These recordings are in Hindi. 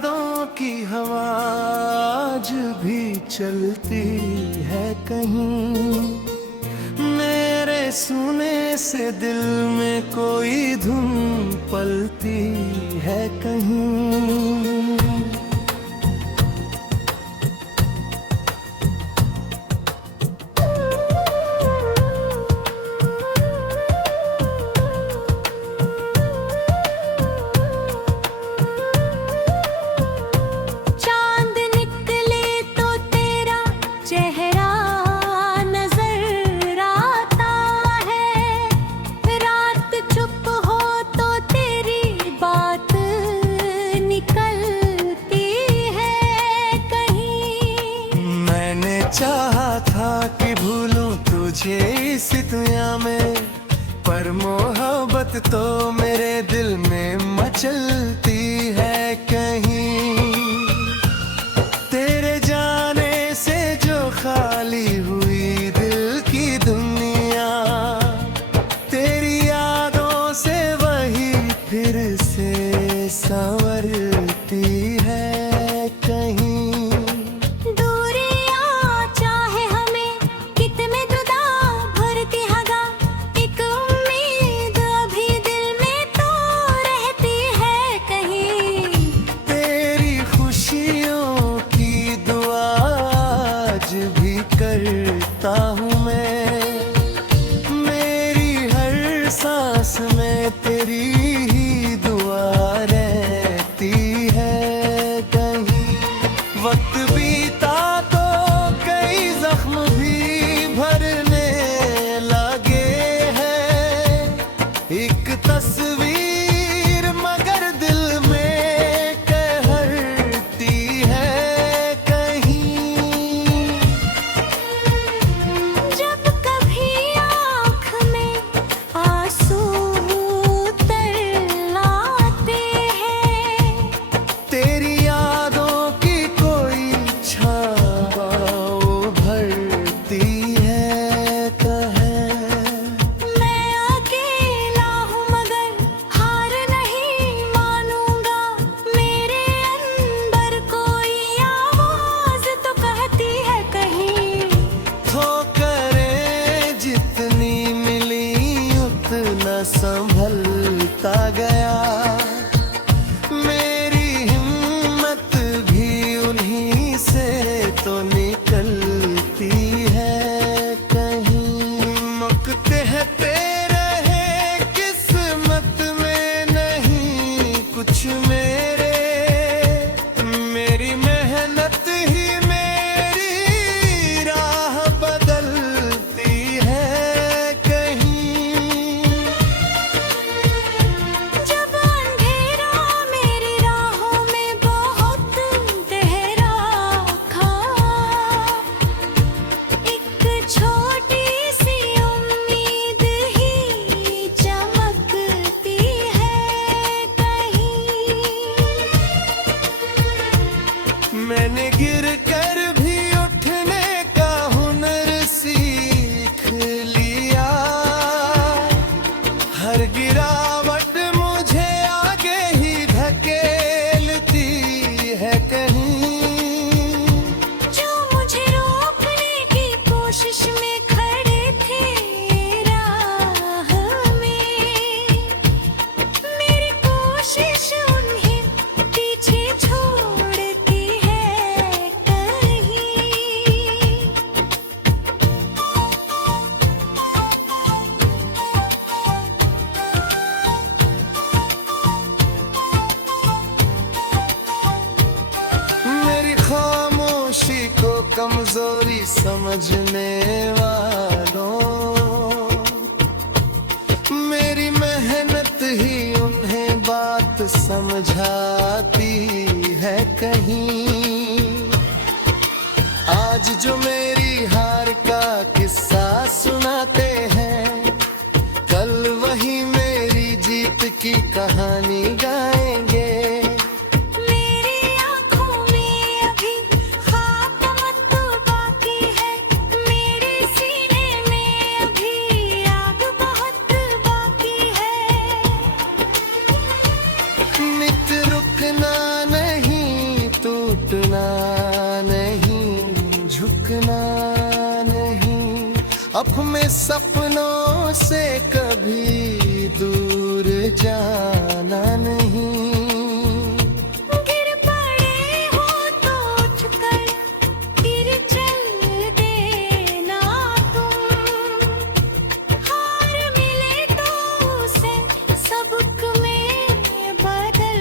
यादों की हवा आज भी चलती है कहीं। मेरे सुने से दिल में कोई धुन पलती है कहीं। चाहा था कि भूलूं तुझे इस दुनिया में, पर मोहब्बत तो मेरे दिल में मचलती है कहीं। तेरे जाने से जो खाली हुई दिल की दुनिया, तेरी यादों से वही फिर से संवरती है कहीं। करता हूँ मैं, मेरी हर सांस में तेरी ही दुआ रहती है कहीं। वक्त बीता तो कई जख्म भी भरने लगे हैं, एक तस्वीर मगर दिल में कहरती है कहीं। संभलता गया मेरी हिम्मत भी उन्हीं से तो निकलती है कहीं। मुकते हैं तेरे हैं किस्मत में नहीं कुछ मेरे, मेरी मेहनत ही मेरी राह बदलती है कहीं। मैंने गिर कर भी उठने का हुनर सीख लिया, हर गिरावट मुझे आगे ही धकेलती है कहीं। जो मुझे रोकने की कोशिश में खड़े थे राह में, मेरी कोशिश उन्हें पीछे छोड़ती है। मेरी खामोशी को कमजोरी समझने वालों, मेरी मेहनत ही उन्हें बात समझाती है कहीं। आज जो मेरी हार का किस्सा सुनाते हैं, कल वही मेरी जीत की कहानी गाएंगे। मेरी आँखों में अभी खाक मत बाकी है, अपने सपनों से कभी दूर जाना नहीं। गिर पड़े हो तो उठकर फिर चल देना तुम। हार मिले तो उसे सबक में बदल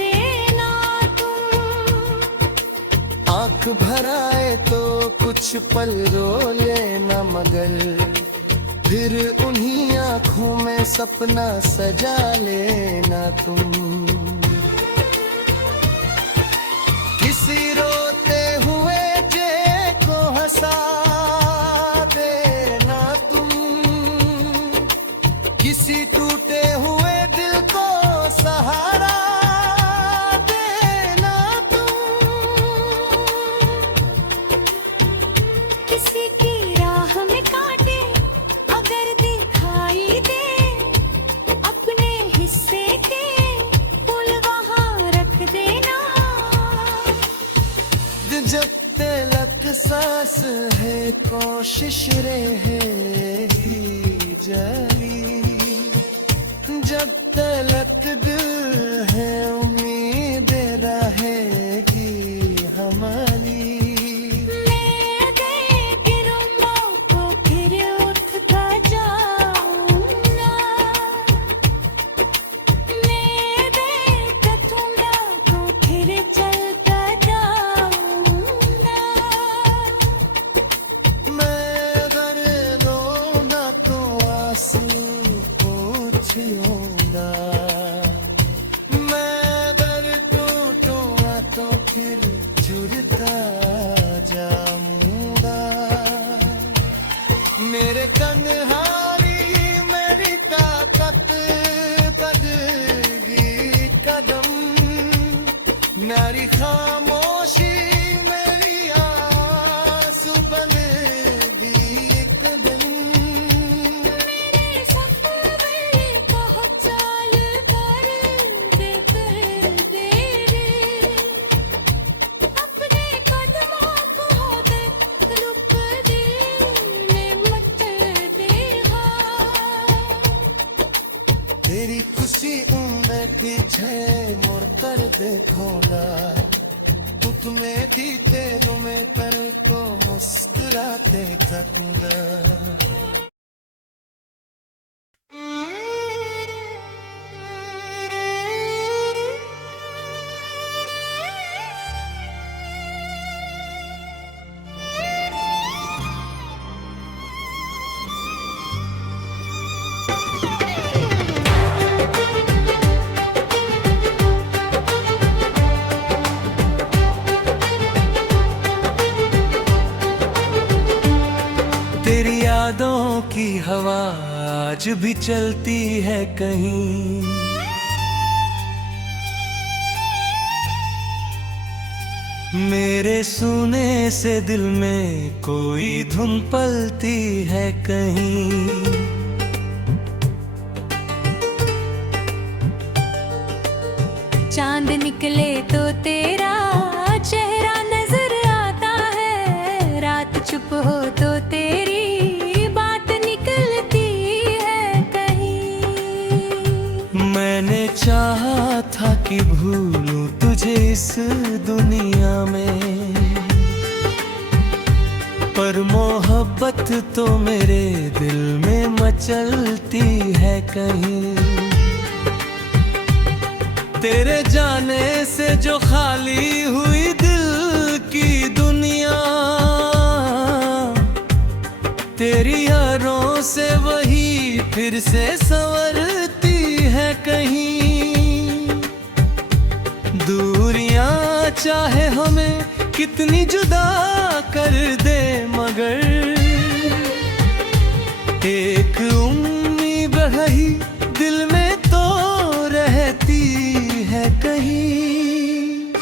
देना तुम। आंख भराए तो कुछ पल रो लेना, मगर फिर उन्हीं आंखों में सपना सजा लेना तुम। किसी रोते हुए जे को हंसा देना तुम। किसी टूटे हुए दिल को सहारा देना तुम। किसी की राह में कांटे अगर दिखाई दे, अपने हिस्से के फूल वहाँ रख देना। जब तलक सांस है कोशिश रहेगी जारी। जब तलक दिल है उम्मीद रहेगी हमारी। मैं अगर गिरूंगा तो फिर उठ कर जाऊंगा। मैं अगर कटूंगा तो फिर चल कर जाऊंगा। मैं अगर रोना तो आंसू पोंछूंगा। मैं अगर टूटूंगा तो फिर जुड़ता जाऊंगा। मेरे तन्हाई मेरी ताकत बदली कदम। मेरी खामोशी मेरी आंसू बन दी कदम। मेरे सफर बहुत चाल कर दे अपने कदमों को देख रुक दिल मत दे। तेरी खुशी उम्र पीछे मुड़ कर देखूंगा। तुम्हें जीते तुम्हें पर को मुस्कुराते देखूंगा। तेरी यादों की हवा आज भी चलती है कहीं। मेरे सुने से दिल में कोई धुन पलती है कहीं। चांद निकले तो तेरा चेहरा नजर आता है। रात चुप हो तो तेरी बात निकलती है कहीं। मैंने चाहा था कि भूलूं तुझे इस दुनिया में, पर मोहब्बत तो मेरे दिल में मचलती है कहीं। तेरे जाने से जो खाली हुई दिल की दुनिया, तेरी यारों से वही फिर से संवरती है कहीं। दूरियां चाहे हमें कितनी जुदा कर दे, मगर एक उम्मीद रही दिल में तो रहती है कहीं।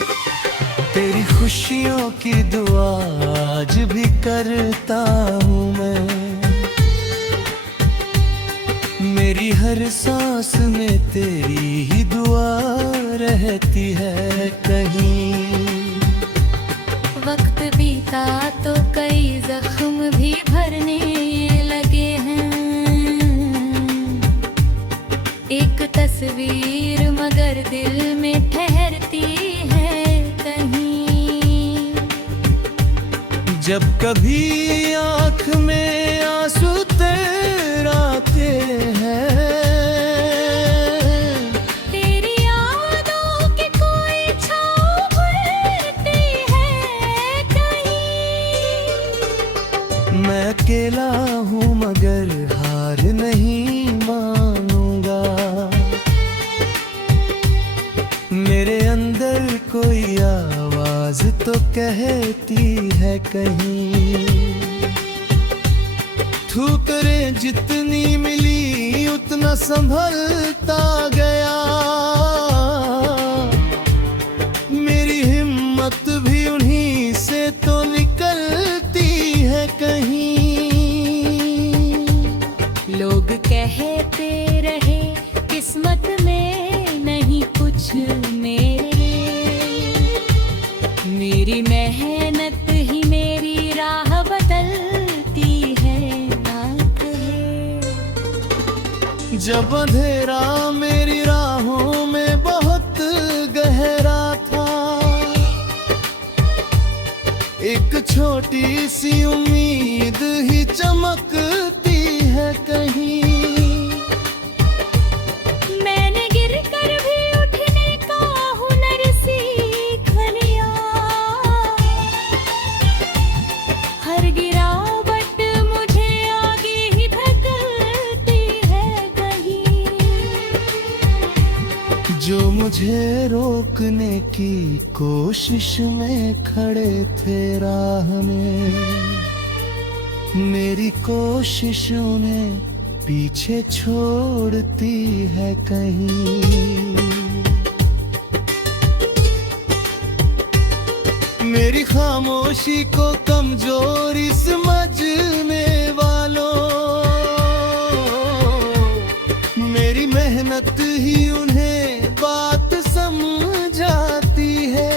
तेरी खुशियों की दुआ आज भी करता हूँ मैं। मेरी हर सांस में तेरी ही दुआ रहती है कहीं। वक्त बीता तो कई जख्म भी भरने तस्वीर मगर दिल में ठहरती है कहीं। जब कभी आँख में आंसू तेरा आते हैं, तेरी यादों की कोई छाँव पड़ती है कहीं। मैं अकेला हूँ मगर हार नहीं मानूंगा। मेरे अंदर कोई आवाज तो कहती है कहीं। ठोकरें जितनी मिली उतना संभलता गया। मेरी हिम्मत भी उन्हीं से तो निकलती है कहीं। लोग कहते रहे किस्मत में नहीं कुछ मेरे, मेरी मेहनत ही मेरी राह बदलती है ना कहे। जब अंधेरा मेरी राहों में बहुत गहरा था, एक छोटी सी उम्मीद ही चमकती है कहीं। मैंने गिर कर भी उठने का हुनर सीख लिया। हर गिरावट मुझे आगे ही धकेलती है कहीं। जो मुझे रोकने की कोशिश में खड़े थे राह में, मेरी कोशिश उन्हें पीछे छोड़ती है कहीं। मेरी खामोशी को कमजोरी समझने वालों, मेरी मेहनत ही उन्हें बात समझाती है।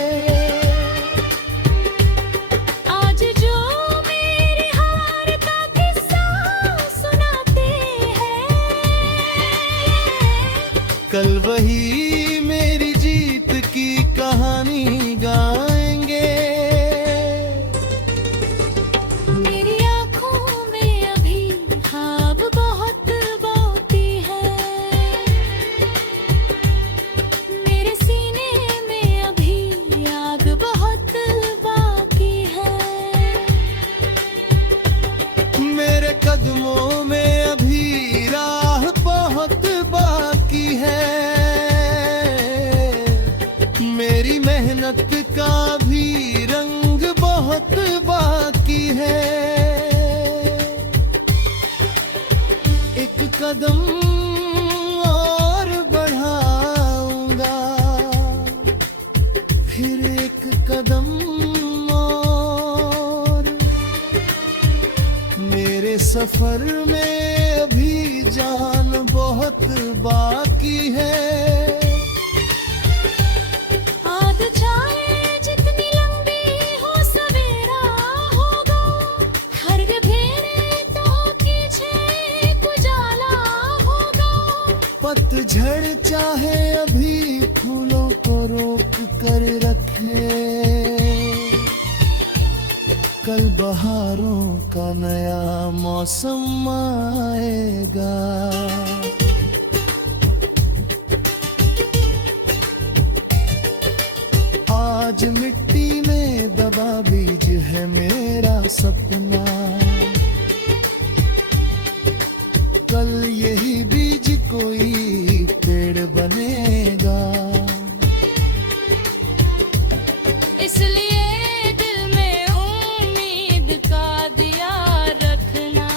आज जो मेरी हार का किस्सा सुनाते हैं, कल वही मेरी जीत की कहानी गाएंगे। मेरी आँखों में अभी ख्वाब बहुत बाकी है। मेरे सीने में अभी आग बहुत बाकी है। मेरे कदमों में अभी राह बहुत बाकी है। मेरी मेहनत का भी रंग बहुत बाकी है। एक कदम और बढ़ाऊंगा, फिर एक कदम और। मेरे सफर में अभी जान बहुत बाकी है। आग चाहे जितनी लंबी हो सवेरा होगा, हर घेरे तो पीछे उजाला होगा। पतझड़ चाहे अभी फूलों को रोक कर रखे, कल बहारों का नया मौसम आएगा। आज मिट्टी में दबा बीज है मेरा सपना, कल यही बीज कोई पेड़ बनेगा। इसलिए दिल में उम्मीद का दिया रखना,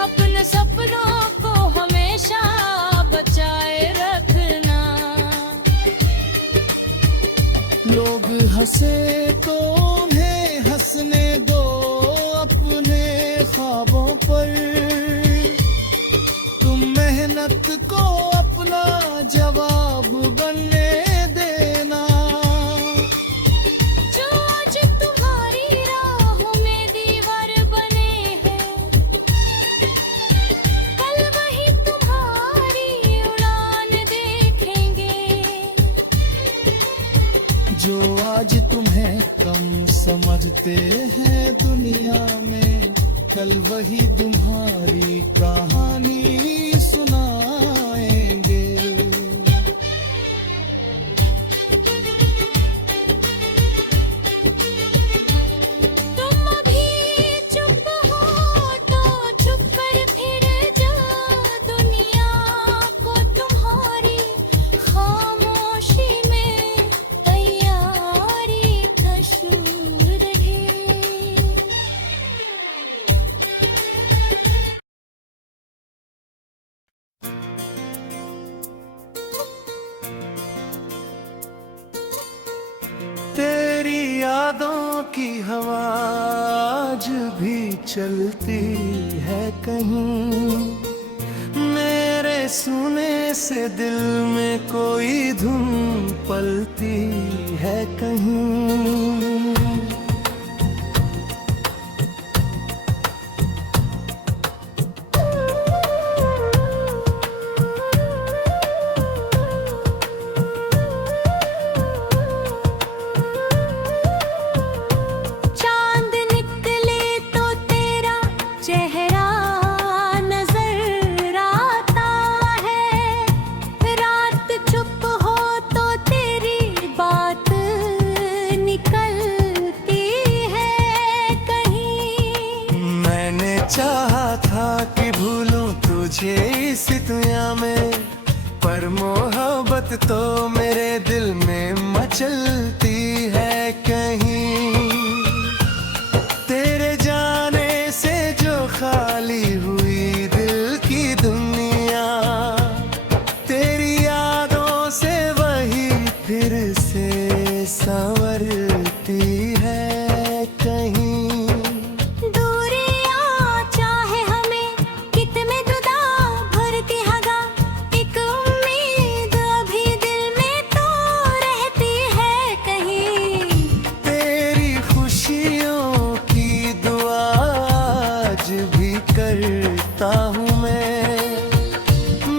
अपने सपनों को हमेशा बचाए रखना। लोग हंसे तो उन्हें हंसने दो अपने ख्वाबों पर। तुम मेहनत को अपना जवाब बनने देना। जो आज तुम्हारी राहों में दीवार बने हैं, कल वही तुम्हारे खोजते हैं दुनिया में, कल वही तुम्हारी कहानी सुनाएंगे। तुम अभी चुप हो तो चुप कर फिर जा, दुनिया को तुम्हारी खामोशी में तैयारी का शूर है। तेरी यादों की हवा आज भी चलती है कहीं, मेरे सुने से दिल में कोई धुन पलती है कहीं। चांद निकले तो तेरा चेहरा नजर आता है, रात चुप हो तो तेरी बात निकलती है कहीं। मैंने चाहा था कि भूलूं तुझे इस दुनिया में, पर मोहब्बत तो मेरे दिल में मचलती है कहीं। तेरे जाने से जो खाली हुई दिल की दुनिया, तेरी यादों से वही फिर से संवरती है कहीं। दूरियां चाहे हमें कितने जुदा भरती हगा, एक उम्मीद अभी दिल में तो रहती है कहीं। तेरी खुशियों की दुआ आज भी करता हूँ मैं,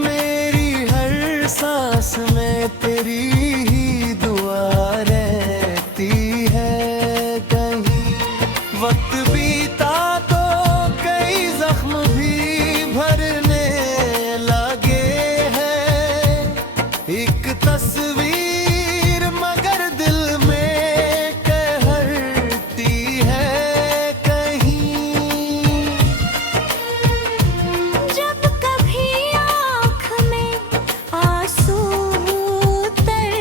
मेरी हर सांस में तेरी ही दुआ रहती है कहीं। वक्त बीता तो कई जख्म भी भरने लगे हैं, एक तस्वीर मगर दिल में कहरती है कहीं। जब कभी आँख में आंसू उतर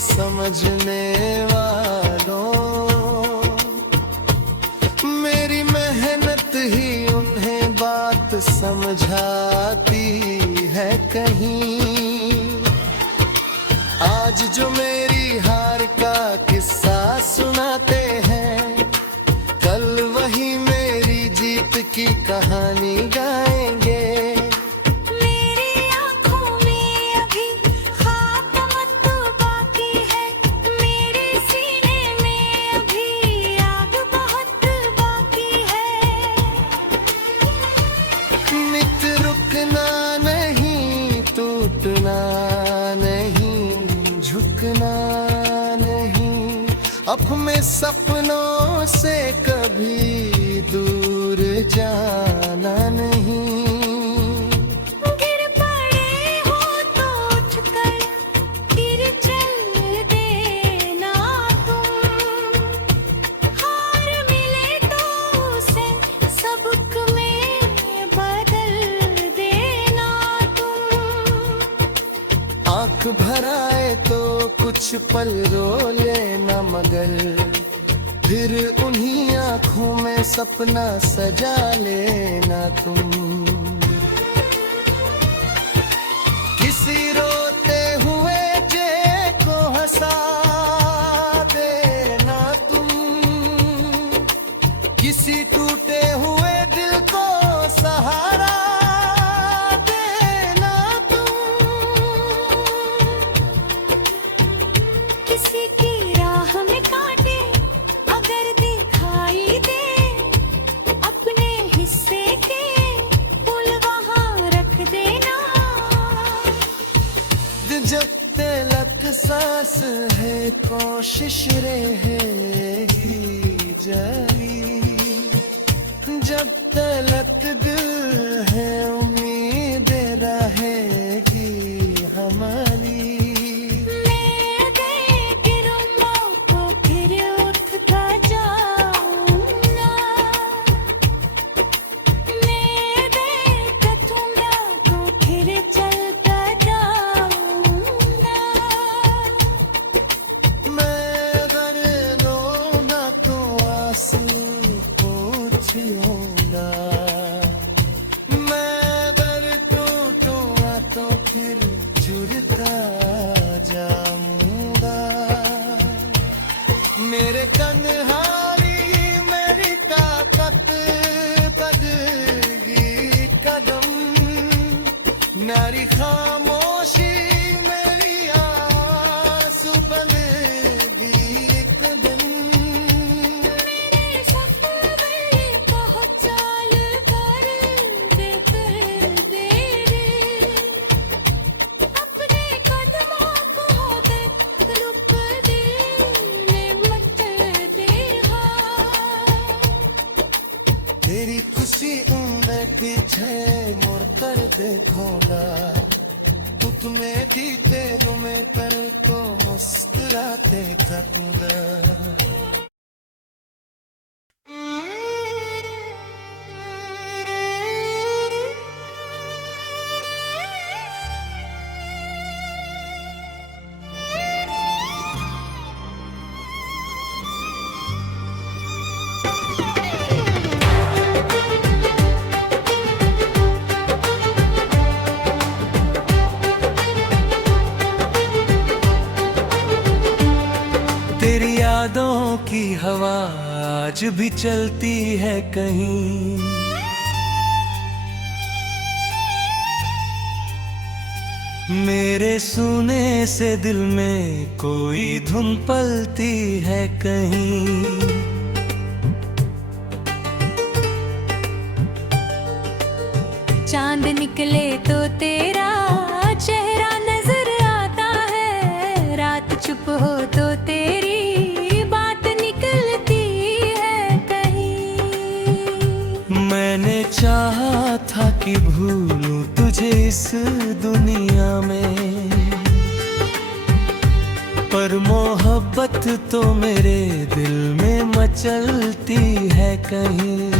समझने वालों, मेरी मेहनत ही उन्हें बात समझाती है कहीं। आज जो मेरी हार का किस्सा सुनाते हैं, कल वही मेरी जीत की कहानी गाएंगे। मेरी आँखों में अभी ख्वाब मत बाकी है, मेरे सीने में अभी आग बहुत बाकी है। नित रुकना नहीं, टूटना नहीं, झुकना नहीं, अपने सपनों से कभी दूर जाना नहीं। गिर पड़े हो तो उठकर फिर चल देना तुम, हार मिले तो उसे सबक में बदल देना तुम। आंख भराए तो कुछ पल रो लेना, मगर फिर उन्हीं आंखों में सपना सजा लेना तुम। किसी रोते हुए जे को हंसा देना तुम, किसी टूटे हुए दिल को सहारा देना तुम। किसी की राह में कांटे अगर दिखाई दे, अपने हिस्से के फूल वहाँ रख देना। जब तलक सांस है कोशिश रहेगी जारी, जब तलक दिल है उम्मीद रहेगी हमारी। मैं अगर गिरूंगा तो फिर उठता जाऊंगा, मैं अगर कटूंगा तो फिर चलता जाऊंगा। मैं अगर रोना तो आंसू पोंछूंगा, मैं अगर टूटूंगा तो फिर जुड़ता जाऊंगा। मेरे तन्हाई मेरी ताकत बदगी कदम, नारी खामोशी मेरी आंसू बनेगी कदम। मेरे सफर में बहुत चाल कर दे रे, अपने कदमों को देख रुक दे मत दे हाँ। तेरी खुशी उम्र पीछे मुड़ कर देखो ना, तुक में जीते तुम्हें पर को मुस्कुराते खतूंगा। तेरी यादों की हवा आज भी चलती है कहीं, मेरे सुने से दिल में कोई धुन पलती है कहीं। चांद निकले तो तेरा चेहरा नजर आता है, रात चुप हो तो तेरी बात निकलती है कहीं। मैंने चाहा था कि भूलूं तुझे इस दुनिया में, पर मोहब्बत तो मेरे दिल में मचलती है कहीं।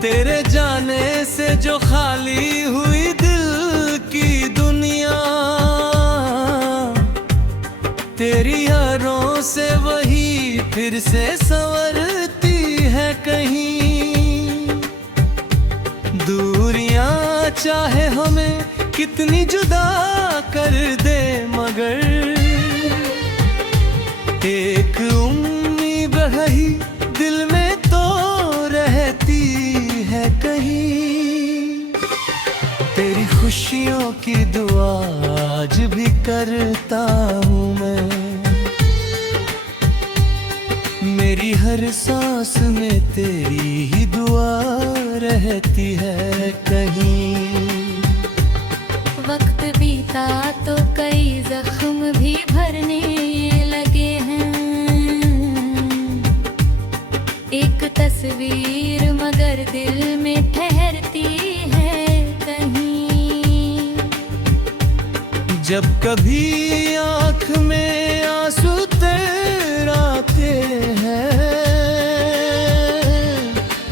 तेरे जाने से जो खाली हुई दिल की दुनिया, तेरी यारों से वही फिर से संवरती है कहीं। दूरियां चाहे हमें कितनी जुदा कर दे, मगर एक उम्मीद रही दिल में तो रहती है कहीं। तेरी खुशियों की दुआ आज भी करता हूँ मैं, मेरी हर सांस में तेरी ही दुआ रहती है कहीं। वक्त बीता तो कई जख्म भी भरने लगे हैं। एक तस्वीर मगर दिल में ठहरती है कहीं। जब कभी आँख में आंसू तेरा आते हैं,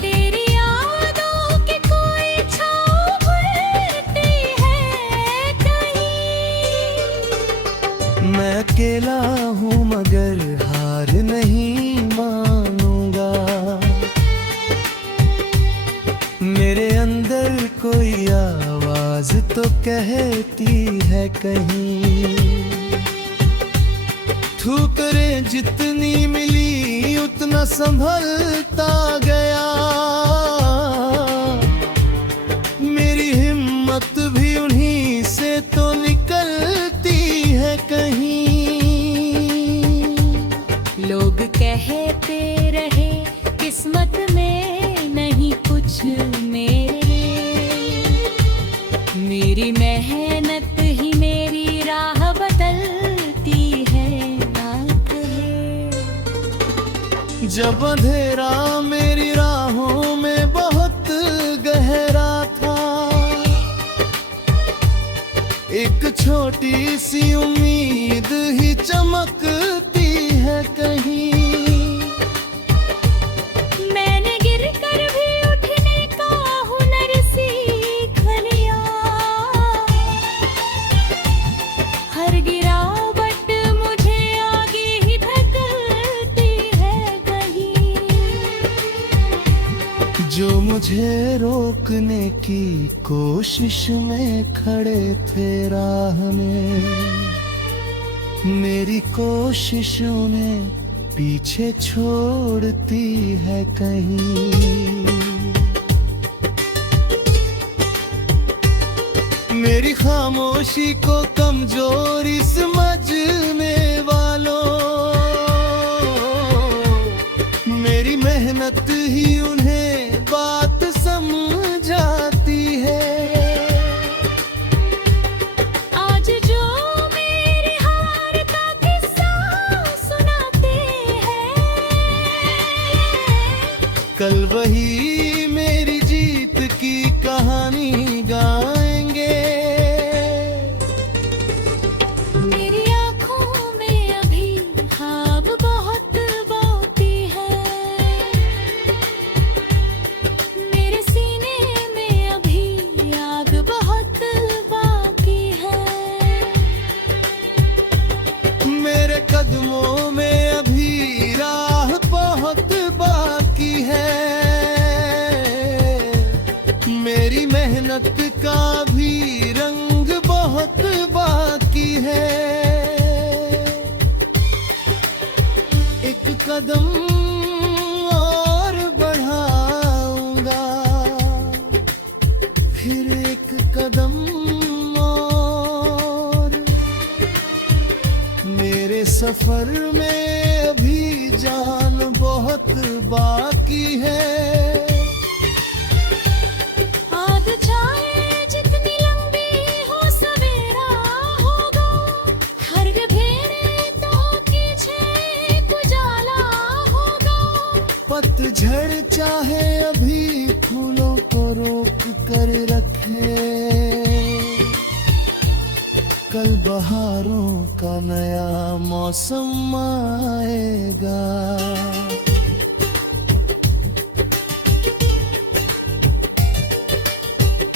तेरी यादों की कोई छाँव भरती है कहीं। मैं अकेला हूँ मगर हार नहीं मानूंगा। मेरे अंदर कोई आवाज तो कहती है कहीं। ठोकरें जितनी मिली उतना संभलता गया, मेरी हिम्मत भी उन्हीं से तो निकलती है कहीं। लोग कहते रहे किस्मत में नहीं कुछ मेरी मेहनत ही मेरी राह बदलती है रात है। जब अंधेरा मेरी राहों में बहुत गहरा था, एक छोटी सी उम्मीद ही चमकती है कहीं। मैंने गिरकर भी उठने का हुनर सीख लिया, हर गिरावट मुझे आगे ही धकेलती है कहीं। जो मुझे रोकने की कोशिश में खड़े थे राह में, मेरी कोशिश उन्हें पीछे छोड़ती है कहीं। मेरी खामोशी को कमजोरी समझने वालों, मेरी मेहनत ही उन्हें बात समझाती है। आज जो मेरी हार का किस्सा सुनाते हैं, कल वही मेरी जीत की कहानी गाएंगे। मेरी आँखों में अभी ख्वाब बहुत बाकी है, मेरे सीने में अभी आग बहुत बाकी है। मेरे कदमों में अभी राह बहुत बाकी है, मेरी मेहनत का भी रंग बहुत बाकी है। एक कदम और बढ़ाऊंगा, फिर एक कदम और। मेरे सफर में अभी जान बहुत बाकी है। आग चाहे जितनी लंबी हो सवेरा होगा, हर घेरे तो पीछे एक उजाला होगा। पतझड़ चाहे अभी फूलों को रोक कर रखे, कल बहारों का नया मौसम आएगा।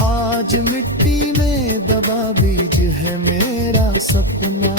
आज मिट्टी में दबा बीज है मेरा सपना,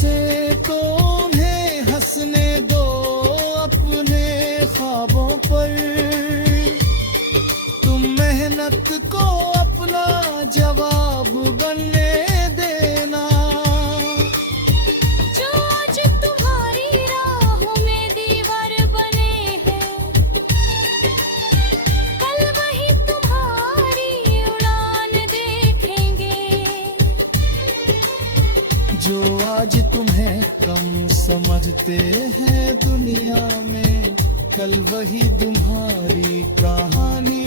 हंसे तो उन्हें हंसने दो अपने ख्वाबों पर। तुम मेहनत को अपना जवाब बनने देना। जो आज तुम्हारी राहों में दीवार बने हैं, कल वही तुम्हारी उड़ान देखेंगे। जो आज तुम्हें कम समझते हैं दुनिया में, कल वही तुम्हारी कहानी